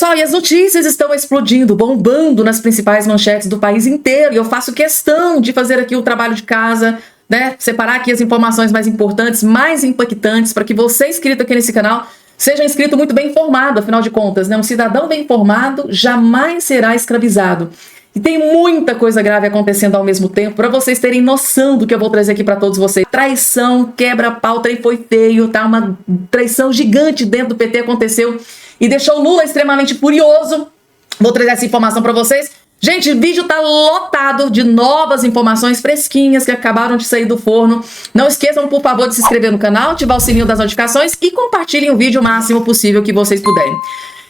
Só, e as notícias estão explodindo, bombando nas principais manchetes do país inteiro. E eu faço questão de fazer aqui o trabalho de casa, né? Separar aqui as informações mais importantes, mais impactantes, para que você, inscrito aqui nesse canal, seja inscrito muito bem informado. Afinal de contas, né? Um cidadão bem informado jamais será escravizado. E tem muita coisa grave acontecendo ao mesmo tempo, para vocês terem noção do que eu vou trazer aqui para todos vocês. Traição, quebra-pau, trem foi feio, tá? Uma traição gigante dentro do PT aconteceu e deixou o Lula extremamente furioso. Vou trazer essa informação para vocês. Gente, o vídeo tá lotado de novas informações fresquinhas que acabaram de sair do forno. Não esqueçam, por favor, de se inscrever no canal, ativar o sininho das notificações e compartilhem o vídeo o máximo possível que vocês puderem.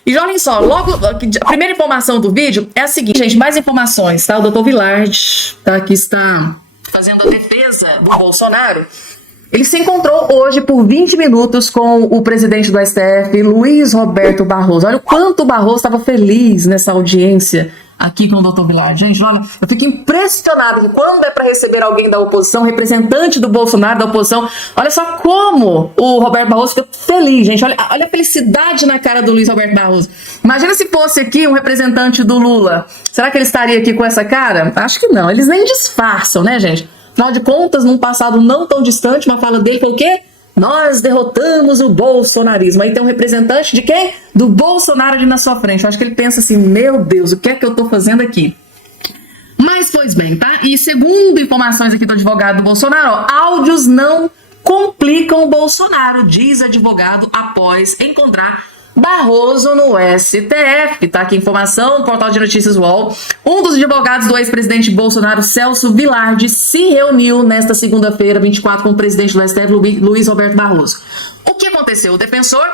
E olhem só, logo, a primeira informação do vídeo é a seguinte, gente, mais informações, tá? O doutor Vilardi, tá? Que está fazendo a defesa do Bolsonaro. Ele se encontrou hoje por 20 minutos com o presidente do STF, Luiz Roberto Barroso. Olha o quanto o Barroso estava feliz nessa audiência aqui com o doutor Vilardi. Gente, olha, eu fico impressionado que quando é para receber alguém da oposição, representante do Bolsonaro da oposição, olha só como o Roberto Barroso fica feliz, gente. Olha a felicidade na cara do Luiz Roberto Barroso. Imagina se fosse aqui um representante do Lula. Será que ele estaria aqui com essa cara? Acho que não. Eles nem disfarçam, né, gente? Afinal de contas, num passado não tão distante, uma fala dele foi o quê? Nós derrotamos o bolsonarismo. Aí tem um representante de quem? Do Bolsonaro ali na sua frente. Eu acho que ele pensa assim, meu Deus, o que é que eu tô fazendo aqui? Mas, pois bem, tá? E segundo informações aqui do advogado do Bolsonaro, ó, áudios não complicam o Bolsonaro, diz advogado após encontrar Barroso no STF. Tá aqui informação, portal de notícias UOL. Um dos advogados do ex-presidente Bolsonaro, Celso Vilardi, se reuniu nesta segunda-feira, 24, com o presidente do STF, Luiz Roberto Barroso. O que aconteceu? O defensor,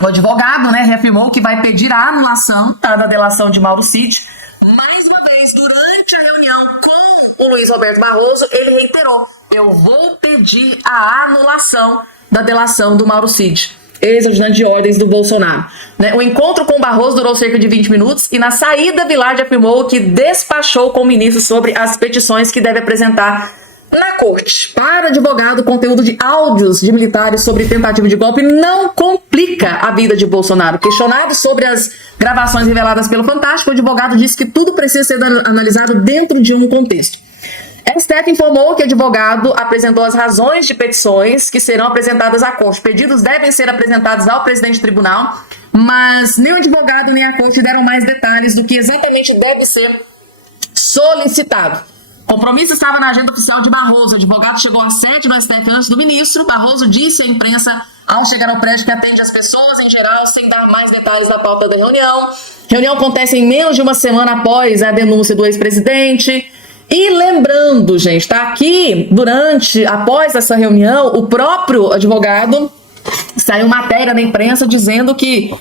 o advogado, né, reafirmou que vai pedir a anulação, tá, da delação de Mauro Cid. Mais uma vez, durante a reunião com o Luiz Roberto Barroso, ele reiterou: eu vou pedir a anulação da delação do Mauro Cid, ex-ajudante de ordens do Bolsonaro. Né? O encontro com o Barroso durou cerca de 20 minutos e na saída, Vilardi afirmou que despachou com o ministro sobre as petições que deve apresentar na corte. Para advogado, o conteúdo de áudios de militares sobre tentativa de golpe não complica a vida de Bolsonaro. Questionado sobre as gravações reveladas pelo Fantástico, o advogado disse que tudo precisa ser analisado dentro de um contexto. A STF informou que o advogado apresentou as razões de petições que serão apresentadas à corte. Pedidos devem ser apresentados ao presidente do tribunal, mas nem o advogado nem a corte deram mais detalhes do que exatamente deve ser solicitado. O compromisso estava na agenda oficial de Barroso. O advogado chegou à sede do STF antes do ministro. Barroso disse à imprensa, ao chegar ao prédio, que atende as pessoas em geral, sem dar mais detalhes da pauta da reunião. A reunião acontece em menos de uma semana após a denúncia do ex-presidente. E lembrando, gente, tá aqui, após essa reunião, o próprio advogado, saiu matéria na imprensa dizendo que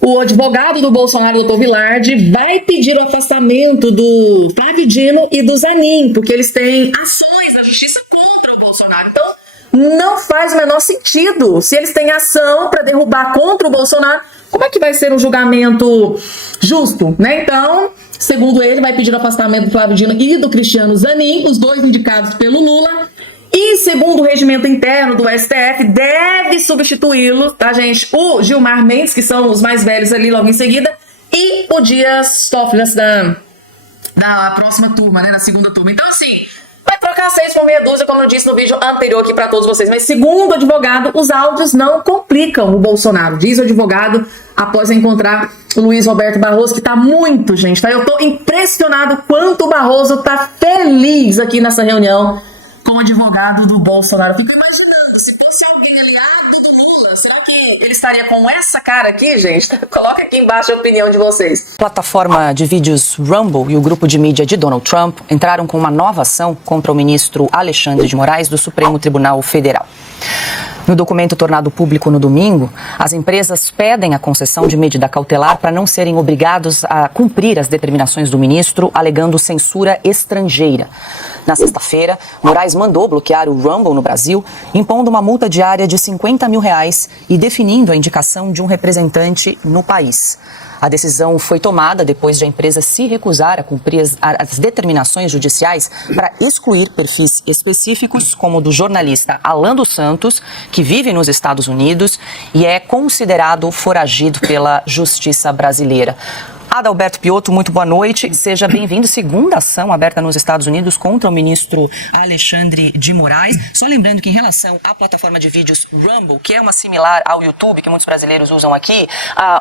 o advogado do Bolsonaro, o doutor Vilardi, vai pedir o afastamento do Flávio Dino e do Zanin, porque eles têm ações na justiça contra o Bolsonaro. Então, não faz o menor sentido. Se eles têm ação para derrubar contra o Bolsonaro, como é que vai ser um julgamento justo, né? Então, segundo ele, vai pedir o afastamento do Flávio Dino e do Cristiano Zanin, os dois indicados pelo Lula. E, segundo o regimento interno do STF, deve substituí-lo, tá, gente? O Gilmar Mendes, que são os mais velhos ali logo em seguida, e o Dias Toffoli da próxima turma, né? Da segunda turma. Então, assim, vai trocar 6 por meia dúzia, como eu disse no vídeo anterior aqui para todos vocês. Mas, segundo o advogado, os áudios não complicam o Bolsonaro, diz o advogado após encontrar o Luiz Roberto Barroso, que tá muito, gente, tá? Eu tô impressionado quanto o Barroso tá feliz aqui nessa reunião com o advogado do Bolsonaro. Fico imaginando, se fosse alguém aliado do Lula, será que ele estaria com essa cara aqui, gente? Coloca aqui embaixo a opinião de vocês. A plataforma de vídeos Rumble e o grupo de mídia de Donald Trump entraram com uma nova ação contra o ministro Alexandre de Moraes do Supremo Tribunal Federal. No documento tornado público no domingo, as empresas pedem a concessão de medida cautelar para não serem obrigados a cumprir as determinações do ministro, alegando censura estrangeira. Na sexta-feira, Moraes mandou bloquear o Rumble no Brasil, impondo uma multa diária de R$ 50 mil e definindo a indicação de um representante no país. A decisão foi tomada depois de a empresa se recusar a cumprir as determinações judiciais para excluir perfis específicos, como o do jornalista Alan dos Santos, que vive nos Estados Unidos e é considerado foragido pela justiça brasileira. Adalberto Piotto, muito boa noite. Seja bem-vindo. Segunda ação aberta nos Estados Unidos contra o ministro Alexandre de Moraes. Só lembrando que em relação à plataforma de vídeos Rumble, que é uma similar ao YouTube, que muitos brasileiros usam aqui,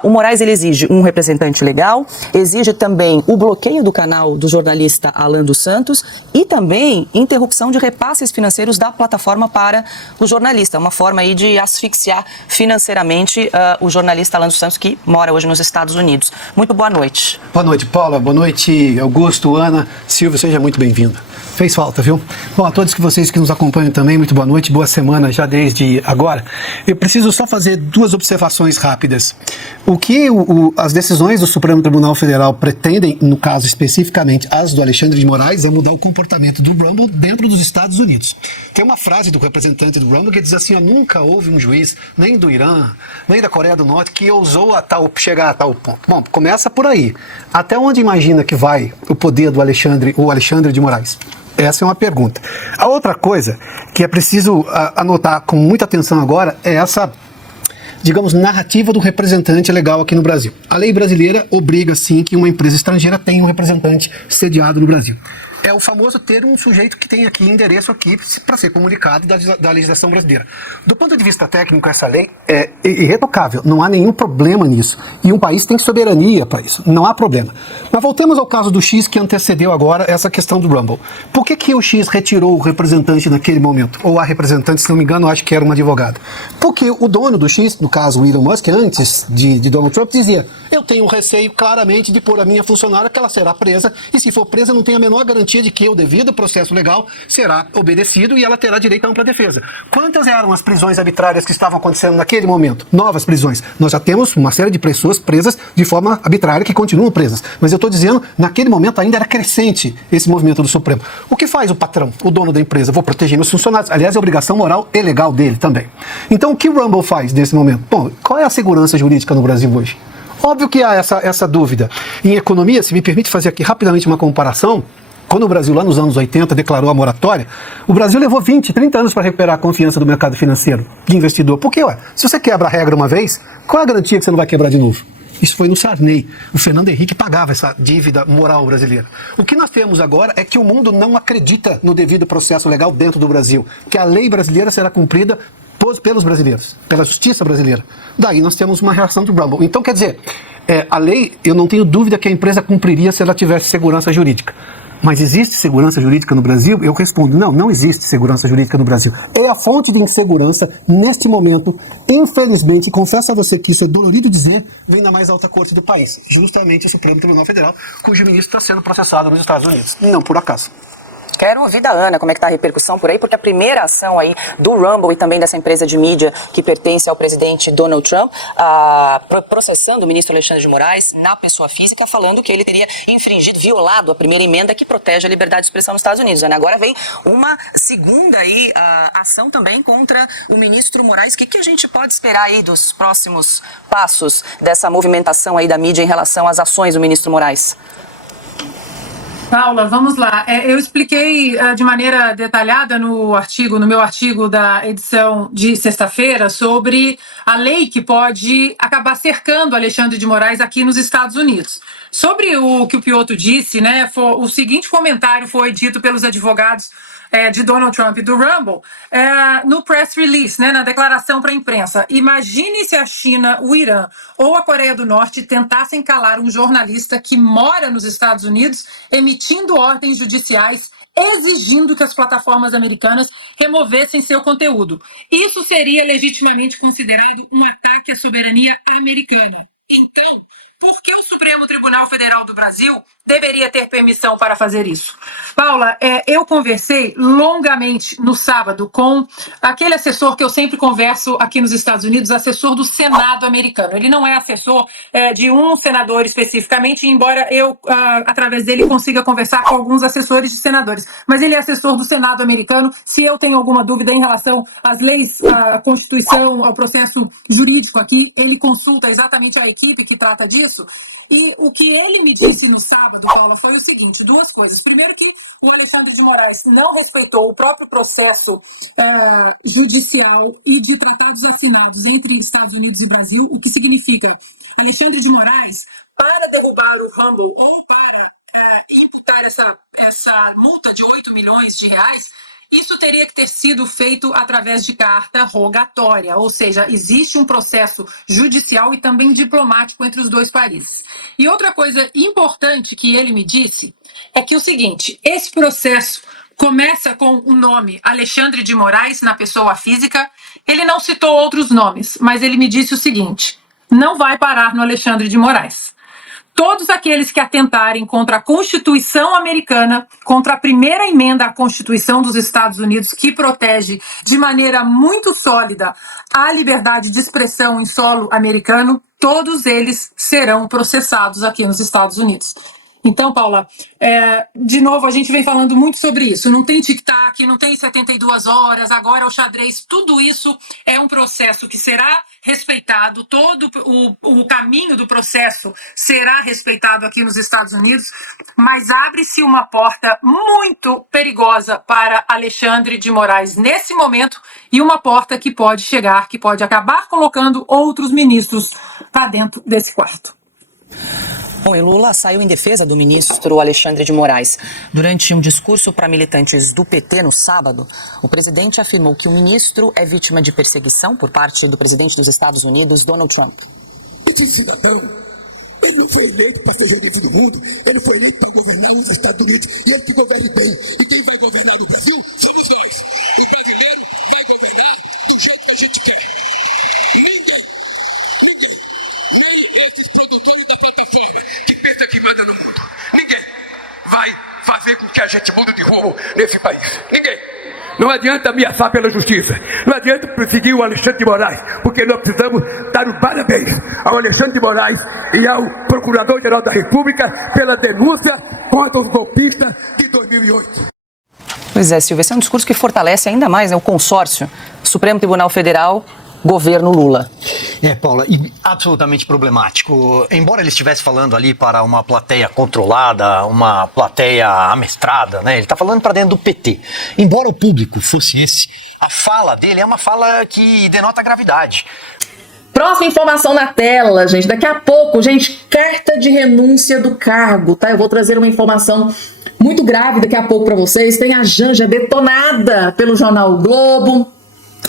o Moraes ele exige um representante legal, exige também o bloqueio do canal do jornalista Alan dos Santos e também interrupção de repasses financeiros da plataforma para o jornalista. Uma forma aí de asfixiar financeiramente o jornalista Alan dos Santos, que mora hoje nos Estados Unidos. Muito boa noite. Boa noite, Paula. Boa noite, Augusto, Ana, Silvio, seja muito bem-vindo. Fez falta, viu? Bom, a todos vocês que nos acompanham também, muito boa noite, boa semana já desde agora. Eu preciso só fazer duas observações rápidas. O que as decisões do Supremo Tribunal Federal pretendem, no caso especificamente as do Alexandre de Moraes, é mudar o comportamento do Rumble dentro dos Estados Unidos. Tem uma frase do representante do Rumble que diz assim, nunca houve um juiz, nem do Irã, nem da Coreia do Norte, que ousou chegar a tal ponto. Bom, começa por aí. Até onde imagina que vai o poder do Alexandre de Moraes? Essa é uma pergunta. A outra coisa que é preciso anotar com muita atenção agora é essa, digamos, narrativa do representante legal aqui no Brasil. A lei brasileira obriga, sim, que uma empresa estrangeira tenha um representante sediado no Brasil. É o famoso ter um sujeito que tem aqui endereço aqui para ser comunicado da legislação brasileira. Do ponto de vista técnico, essa lei é irretocável, não há nenhum problema nisso. E um país tem soberania para isso, não há problema. Mas voltemos ao caso do X que antecedeu agora essa questão do Rumble. Por que o X retirou o representante naquele momento? Ou a representante, se não me engano, acho que era uma advogada. Porque o dono do X, no caso o Elon Musk, antes de Donald Trump, dizia: eu tenho um receio claramente de pôr a minha funcionária que ela será presa, e se for presa não tem a menor garantia de que o devido processo legal será obedecido e ela terá direito à ampla defesa. Quantas eram as prisões arbitrárias que estavam acontecendo naquele momento? Novas prisões. Nós já temos uma série de pessoas presas de forma arbitrária que continuam presas. Mas eu estou dizendo, naquele momento ainda era crescente esse movimento do Supremo. O que faz o patrão, o dono da empresa? Vou proteger meus funcionários. Aliás, é obrigação moral e legal dele também. Então, o que o Rumble faz nesse momento? Bom, qual é a segurança jurídica no Brasil hoje? Óbvio que há essa dúvida. Em economia, se me permite fazer aqui rapidamente uma comparação, quando o Brasil, lá nos anos 80, declarou a moratória, o Brasil levou 20, 30 anos para recuperar a confiança do mercado financeiro, de investidor. Por quê? Se você quebra a regra uma vez, qual é a garantia que você não vai quebrar de novo? Isso foi no Sarney. O Fernando Henrique pagava essa dívida moral brasileira. O que nós temos agora é que o mundo não acredita no devido processo legal dentro do Brasil, que a lei brasileira será cumprida pelos brasileiros, pela justiça brasileira. Daí nós temos uma reação do Rumble. Então, quer dizer, a lei, eu não tenho dúvida que a empresa cumpriria se ela tivesse segurança jurídica. Mas existe segurança jurídica no Brasil? Eu respondo, não existe segurança jurídica no Brasil. É a fonte de insegurança, neste momento, infelizmente, e confesso a você que isso é dolorido dizer, vem da mais alta corte do país, justamente o Supremo Tribunal Federal, cujo ministro está sendo processado nos Estados Unidos. Não por acaso. Quero ouvir da Ana como é que está a repercussão por aí, porque a primeira ação aí do Rumble e também dessa empresa de mídia que pertence ao presidente Donald Trump, processando o ministro Alexandre de Moraes na pessoa física, falando que ele teria infringido, violado a primeira emenda que protege a liberdade de expressão nos Estados Unidos. Ana, agora vem uma segunda aí, ação também contra o ministro Moraes. O que a gente pode esperar aí dos próximos passos dessa movimentação aí da mídia em relação às ações do ministro Moraes? Paula, vamos lá. Eu expliquei de maneira detalhada no meu artigo da edição de sexta-feira sobre a lei que pode acabar cercando Alexandre de Moraes aqui nos Estados Unidos. Sobre o que o Piotto disse, né, o seguinte comentário foi dito pelos advogados de Donald Trump e do Rumble no press release, né, na declaração para a imprensa. Imagine se a China, o Irã ou a Coreia do Norte tentassem calar um jornalista que mora nos Estados Unidos, emitindo ordens judiciais exigindo que as plataformas americanas removessem seu conteúdo. Isso seria legitimamente considerado um ataque à soberania americana. Então, por que o Supremo Tribunal Federal do Brasil deveria ter permissão para fazer isso. Paula, eu conversei longamente no sábado com aquele assessor que eu sempre converso aqui nos Estados Unidos, assessor do Senado americano. Ele não é assessor de um senador especificamente, embora eu, através dele, consiga conversar com alguns assessores de senadores. Mas ele é assessor do Senado americano. Se eu tenho alguma dúvida em relação às leis, à Constituição, ao processo jurídico aqui, ele consulta exatamente a equipe que trata disso. E o que ele me disse no sábado, Paula, foi o seguinte, duas coisas. Primeiro que o Alexandre de Moraes não respeitou o próprio processo judicial e de tratados assinados entre Estados Unidos e Brasil, o que significa Alexandre de Moraes, para derrubar o Rumble ou para imputar essa multa de 8 milhões de reais, isso teria que ter sido feito através de carta rogatória, ou seja, existe um processo judicial e também diplomático entre os dois países. E outra coisa importante que ele me disse é que o seguinte, esse processo começa com o nome Alexandre de Moraes na pessoa física, ele não citou outros nomes, mas ele me disse o seguinte, não vai parar no Alexandre de Moraes. Todos aqueles que atentarem contra a Constituição americana, contra a primeira emenda à Constituição dos Estados Unidos, que protege de maneira muito sólida a liberdade de expressão em solo americano, todos eles serão processados aqui nos Estados Unidos. Então, Paula, de novo, a gente vem falando muito sobre isso. Não tem tic-tac, não tem 72 horas, agora o xadrez, tudo isso é um processo que será respeitado, todo o caminho do processo será respeitado aqui nos Estados Unidos, mas abre-se uma porta muito perigosa para Alexandre de Moraes nesse momento e uma porta que pode chegar, que pode acabar colocando outros ministros para dentro desse quarto. Bom, e Lula saiu em defesa do ministro Alexandre de Moraes. Durante um discurso para militantes do PT no sábado, o presidente afirmou que o ministro é vítima de perseguição por parte do presidente dos Estados Unidos, Donald Trump. Esse cidadão, ele não foi eleito para ser gerente do mundo, ele foi eleito para governar os Estados Unidos e ele que governe bem. E quem vai governar no Brasil somos nós. O brasileiro vai governar do jeito que a gente quer. Ninguém, nem esses produtores da plataforma que pensa que manda no mundo, ninguém vai fazer com que a gente mude de rumo nesse país. Ninguém. Não adianta ameaçar pela justiça, não adianta perseguir o Alexandre de Moraes, porque nós precisamos dar os parabéns ao Alexandre de Moraes e ao Procurador-Geral da República pela denúncia contra os golpistas de 2008. Pois é, Silvia, esse é um discurso que fortalece ainda mais, né, o consórcio Supremo Tribunal Federal, governo Lula. Paula, e absolutamente problemático. Embora ele estivesse falando ali para uma plateia controlada, uma plateia amestrada, né? Ele está falando para dentro do PT. Embora o público fosse esse, a fala dele é uma fala que denota gravidade. Próxima informação na tela, gente. Daqui a pouco, gente, carta de renúncia do cargo, tá? Eu vou trazer uma informação muito grave daqui a pouco para vocês. Tem a Janja detonada pelo jornal o Globo.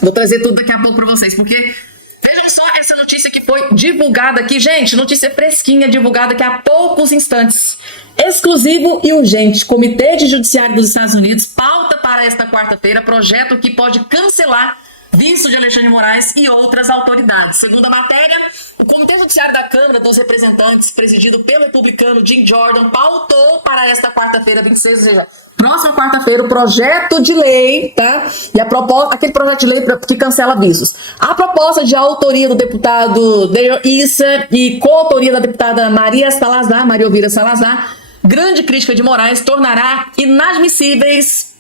Vou trazer tudo daqui a pouco para vocês, porque vejam só essa notícia que foi divulgada aqui. Gente, notícia fresquinha, divulgada aqui há poucos instantes. Exclusivo e urgente. Comitê de Judiciário dos Estados Unidos pauta para esta quarta-feira projeto que pode cancelar visto de Alexandre de Moraes e outras autoridades. Segundo a matéria, o Comitê Judiciário da Câmara dos Representantes, presidido pelo republicano Jim Jordan, pautou para esta quarta-feira, 26, ou seja, próxima quarta-feira, o projeto de lei, tá? E a proposta, aquele projeto de lei que cancela vistos. A proposta de autoria do deputado Dale Issa e coautoria da deputada Maria Elvira Salazar, grande crítica de Moraes, tornará inadmissíveis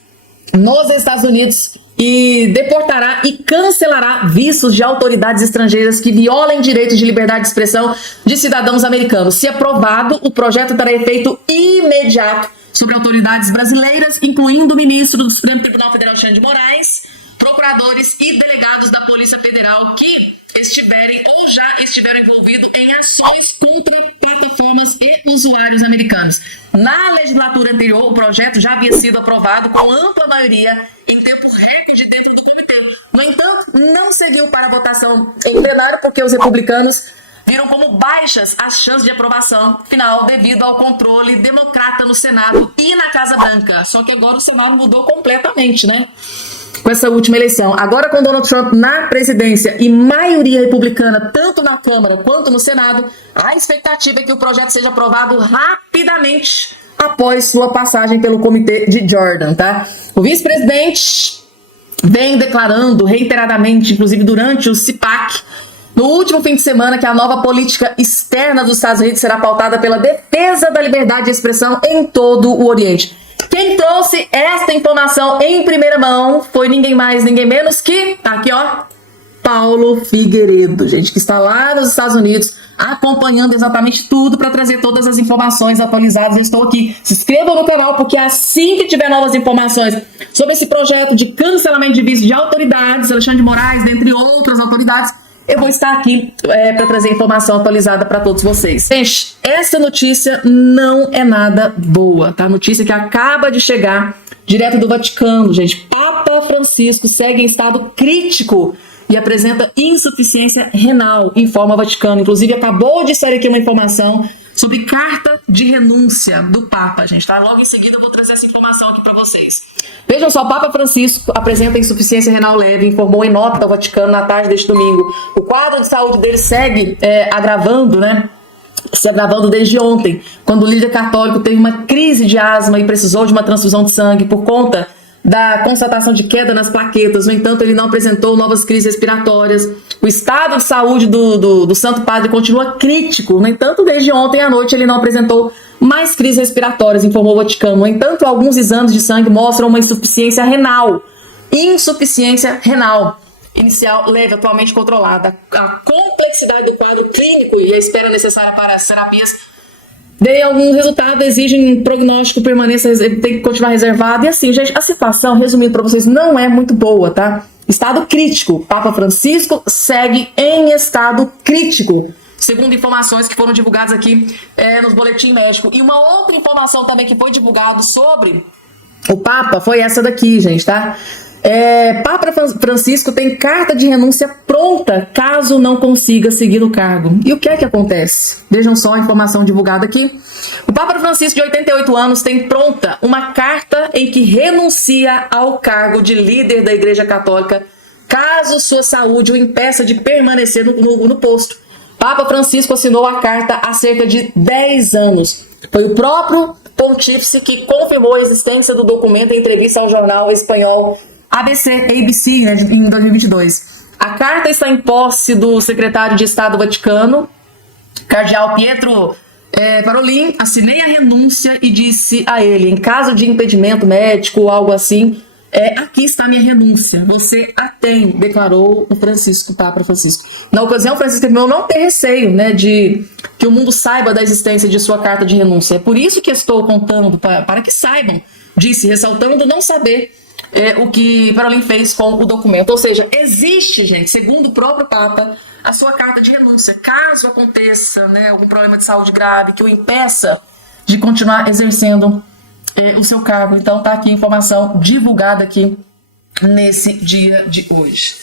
nos Estados Unidos e deportará e cancelará vistos de autoridades estrangeiras que violem direitos de liberdade de expressão de cidadãos americanos. Se aprovado, o projeto terá efeito imediato sobre autoridades brasileiras, incluindo o ministro do Supremo Tribunal Federal, Alexandre de Moraes, procuradores e delegados da Polícia Federal que estiverem ou já estiveram envolvidos em ações contra plataformas e usuários americanos. Na legislatura anterior, o projeto já havia sido aprovado com ampla maioria em tempo recorde dentro do comitê. No entanto, não seguiu para votação em plenário porque os republicanos viram como baixas as chances de aprovação final devido ao controle democrata no Senado e na Casa Branca. Só que agora o Senado mudou completamente, né? com essa última eleição. Agora, com Donald Trump na presidência e maioria republicana, tanto na Câmara quanto no Senado, a expectativa é que o projeto seja aprovado rapidamente após sua passagem pelo Comitê de Jordan, tá? O vice-presidente vem declarando reiteradamente, inclusive durante o CPAC, no último fim de semana, que a nova política externa dos Estados Unidos será pautada pela defesa da liberdade de expressão em todo o Oriente. Quem trouxe esta informação em primeira mão foi ninguém mais, ninguém menos que, tá aqui ó, Paulo Figueiredo, gente, que está lá nos Estados Unidos acompanhando exatamente tudo para trazer todas as informações atualizadas. Eu estou aqui. Se inscreva no canal, porque assim que tiver novas informações sobre esse projeto de cancelamento de visto de autoridades, Alexandre de Moraes, dentre outras autoridades, eu vou estar aqui para trazer informação atualizada para todos vocês. Gente, essa notícia não é nada boa, tá? Notícia que acaba de chegar direto do Vaticano, gente. Papa Francisco segue em estado crítico e apresenta insuficiência renal, informa o Vaticano. Inclusive, acabou de sair aqui uma informação sobre carta de renúncia do Papa, gente, tá? Logo em seguida eu vou trazer essa informação aqui para vocês. Vejam só, Papa Francisco apresenta insuficiência renal leve, informou em nota ao Vaticano na tarde deste domingo. O quadro de saúde dele segue agravando, né? Se agravando desde ontem, quando o líder católico teve uma crise de asma e precisou de uma transfusão de sangue por conta da constatação de queda nas plaquetas. No entanto, ele não apresentou novas crises respiratórias. O estado de saúde do Santo Padre continua crítico. No entanto, desde ontem à noite ele não apresentou mais crises respiratórias, informou o Vaticano. No entanto, alguns exames de sangue mostram uma insuficiência renal. Insuficiência renal inicial leve, atualmente controlada. A complexidade do quadro clínico e a espera necessária para as terapias dê algum resultado, exigem prognóstico, permanência, tem que continuar reservado. E assim, gente, a situação, resumindo para vocês, não é muito boa, tá? Estado crítico. Papa Francisco segue em estado crítico, segundo informações que foram divulgadas aqui nos boletins médicos. E uma outra informação também que foi divulgada sobre o Papa foi essa daqui, gente, tá? Papa Francisco tem carta de renúncia pronta caso não consiga seguir o cargo. E o que é que acontece? Vejam só a informação divulgada aqui. O Papa Francisco, de 88 anos, tem pronta uma carta em que renuncia ao cargo de líder da Igreja Católica caso sua saúde o impeça de permanecer no posto. Papa Francisco assinou a carta há cerca de 10 anos. Foi o próprio pontífice que confirmou a existência do documento em entrevista ao jornal espanhol ABC, né, em 2022. A carta está em posse do secretário de Estado do Vaticano, cardeal Pietro Parolin. Assinei a renúncia e disse a ele, em caso de impedimento médico ou algo assim, aqui está a minha renúncia, você a tem, declarou o Papa Francisco. Na ocasião, Francisco afirmou não ter receio, né, de que o mundo saiba da existência de sua carta de renúncia. É por isso que estou contando, para que saibam, disse, ressaltando não saber o que Parolin fez com o documento. Ou seja, existe, gente, segundo o próprio Papa, a sua carta de renúncia. Caso aconteça, né, algum problema de saúde grave que o impeça de continuar exercendo o seu cargo. Então tá aqui a informação divulgada aqui nesse dia de hoje.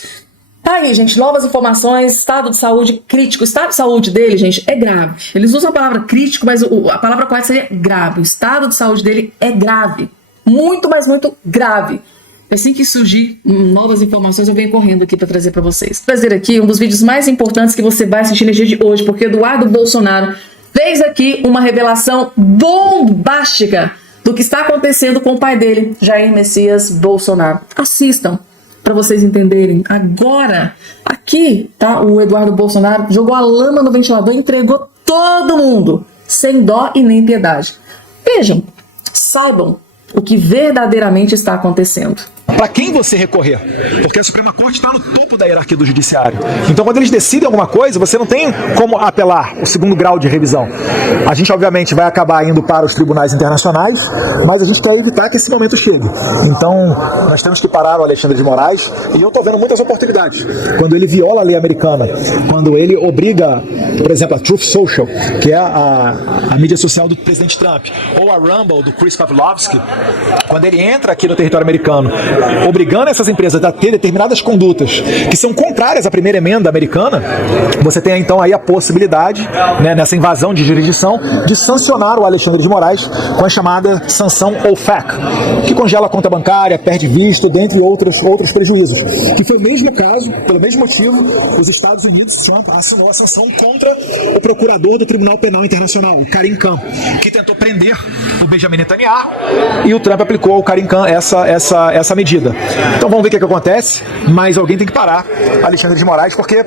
Tá aí, gente, novas informações, estado de saúde crítico. O estado de saúde dele, gente, é grave. Eles usam a palavra crítico, mas a palavra correta seria grave. O estado de saúde dele é grave. Muito, mas muito grave. Assim que surgir novas informações, eu venho correndo aqui para trazer para vocês. Vou trazer aqui um dos vídeos mais importantes que você vai assistir no dia de hoje, porque Eduardo Bolsonaro fez aqui uma revelação bombástica do que está acontecendo com o pai dele, Jair Messias Bolsonaro. Assistam para vocês entenderem. Agora, aqui, tá? O Eduardo Bolsonaro jogou a lama no ventilador e entregou todo mundo, sem dó e nem piedade. Vejam, saibam o que verdadeiramente está acontecendo. Para quem você recorrer? Porque a Suprema Corte está no topo da hierarquia do Judiciário. Então, quando eles decidem alguma coisa, você não tem como apelar o segundo grau de revisão. A gente, obviamente, vai acabar indo para os tribunais internacionais, mas a gente quer evitar que esse momento chegue. Então, nós temos que parar o Alexandre de Moraes, e eu estou vendo muitas oportunidades. Quando ele viola a lei americana, quando ele obriga, por exemplo, a Truth Social, que é a mídia social do presidente Trump, ou a Rumble, do Chris Pavlovski, quando ele entra aqui no território americano obrigando essas empresas a ter determinadas condutas que são contrárias à primeira emenda americana, você tem então aí a possibilidade, né, nessa invasão de jurisdição, de sancionar o Alexandre de Moraes com a chamada sanção OFAC, que congela a conta bancária, perde visto, dentre outros prejuízos. Que foi o mesmo caso, pelo mesmo motivo, os Estados Unidos, Trump assinou a sanção contra o procurador do Tribunal Penal Internacional, o Karim Khan, que tentou prender o Benjamin Netanyahu, e o Trump aplicou ao Karim Khan essa medida. Então vamos ver o que acontece, mas alguém tem que parar Alexandre de Moraes, porque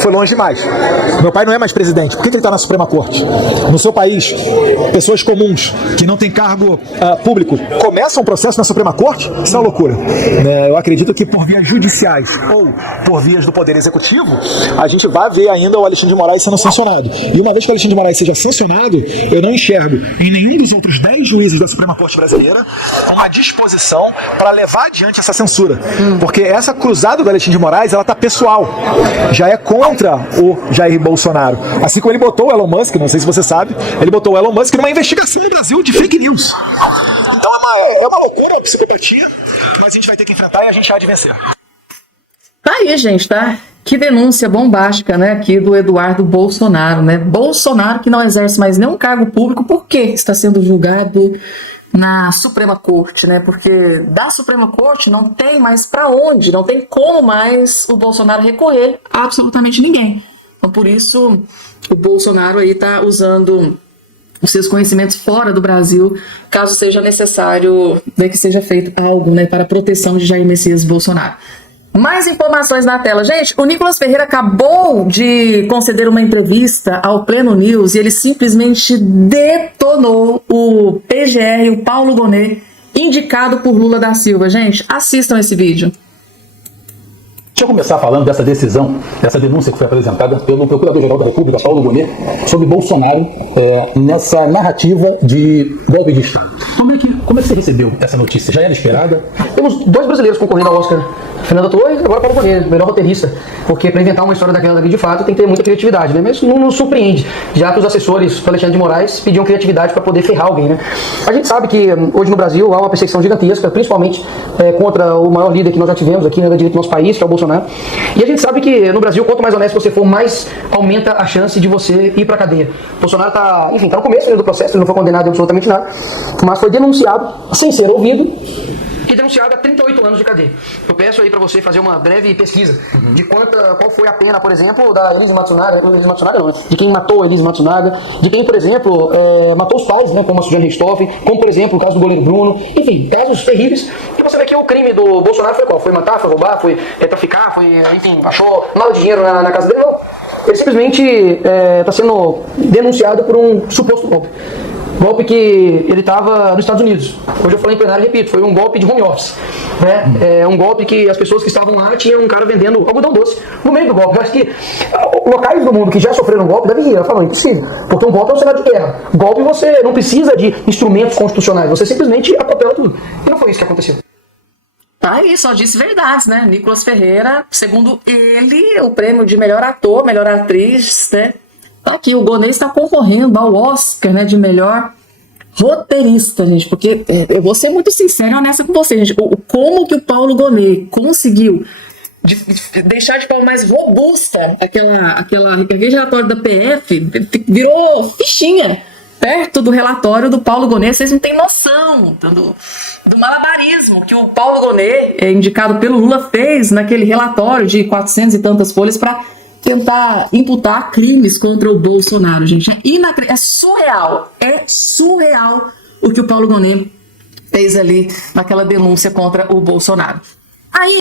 foi longe demais. Meu pai não é mais presidente, por que ele está na Suprema Corte? No seu país, pessoas comuns, que não têm cargo público, começam um processo na Suprema Corte? Isso é uma loucura. Eu acredito que por vias judiciais ou por vias do Poder Executivo, a gente vai ver ainda o Alexandre de Moraes sendo sancionado. E uma vez que o Alexandre de Moraes seja sancionado, eu não enxergo em nenhum dos outros 10 juízes da Suprema Corte brasileira uma disposição para levar adiante essa censura. Porque essa cruzada do Alexandre de Moraes, ela tá pessoal. Já é contra o Jair Bolsonaro. Assim como ele botou o Elon Musk, não sei se você sabe, ele botou o Elon Musk numa investigação no Brasil de fake news. Então é uma loucura, uma psicopatia, mas a gente vai ter que enfrentar e a gente há de vencer. Tá aí, gente, tá? Que denúncia bombástica, né, aqui do Eduardo Bolsonaro, né? Bolsonaro que não exerce mais nenhum cargo público, por quê? Está sendo julgado na Suprema Corte, né? Porque da Suprema Corte não tem mais pra onde, não tem como mais o Bolsonaro recorrer a absolutamente ninguém. Então, por isso, o Bolsonaro aí tá usando os seus conhecimentos fora do Brasil, caso seja necessário, né, que seja feito algo, né, para a proteção de Jair Messias Bolsonaro. Mais informações na tela. Gente, o Nicolas Ferreira acabou de conceder uma entrevista ao Pleno News e ele simplesmente detonou o PGR, o Paulo Gonet, indicado por Lula da Silva. Gente, assistam esse vídeo. Deixa eu começar falando dessa decisão, dessa denúncia que foi apresentada pelo Procurador-Geral da República, Paulo Gonet, sobre Bolsonaro nessa narrativa de golpe de Estado. Como é que você recebeu essa notícia? Já era esperada? Temos 2 brasileiros concorrendo ao Oscar, Fernanda Torres e agora Paulo Gonet, melhor roteirista, porque para inventar uma história daquela dali de fato tem que ter muita criatividade, né? Mas não nos surpreende, já que os assessores do Alexandre de Moraes pediam criatividade para poder ferrar alguém, né? A gente sabe que hoje no Brasil há uma perseguição gigantesca, principalmente contra o maior líder que nós já tivemos aqui, né, da direita do nosso país, que é o Bolsonaro. E a gente sabe que no Brasil, quanto mais honesto você for, mais aumenta a chance de você ir pra cadeia. O Bolsonaro tá no começo do processo, ele não foi condenado em absolutamente nada, mas foi denunciado sem ser ouvido e denunciado a 38 anos de cadeia. Eu peço aí pra você fazer uma breve pesquisa de qual foi a pena, por exemplo, da Elise Matsunaga, de quem matou a Elise Matsunaga, de quem, por exemplo, matou os pais, né, como a Suzane Richthofen, como, por exemplo, o caso do goleiro Bruno, enfim, casos terríveis. E você vê que o crime do Bolsonaro foi qual? Foi matar, foi roubar, foi traficar, enfim, achou mal de dinheiro na casa dele? Não. Ele simplesmente está sendo denunciado por um suposto golpe. Golpe que ele estava nos Estados Unidos. Hoje eu falei em plenário e repito, foi um golpe de home office. Né? Um golpe que as pessoas que estavam lá tinham um cara vendendo algodão doce no meio do golpe. Eu acho que locais do mundo que já sofreram golpe devem rir. Ela falou, impossível. Porque um golpe é um cenário de guerra. Golpe você não precisa de instrumentos constitucionais, você simplesmente atropela tudo. E não foi isso que aconteceu. Tá aí, só disse verdades, né? Nicolas Ferreira, segundo ele, o prêmio de melhor ator, melhor atriz, né? Tá aqui, o Gonet está concorrendo ao Oscar, né, de melhor roteirista, gente, porque eu vou ser muito sincera e honesta com vocês, gente, como que o Paulo Gonet conseguiu deixar de forma mais robusta aquele relatório da PF, virou fichinha perto do relatório do Paulo Gonet. Vocês não têm noção do malabarismo que o Paulo Gonet, indicado pelo Lula, fez naquele relatório de 400 e tantas folhas para tentar imputar crimes contra o Bolsonaro, gente. É surreal o que o Paulo Gonet fez ali naquela denúncia contra o Bolsonaro. Aí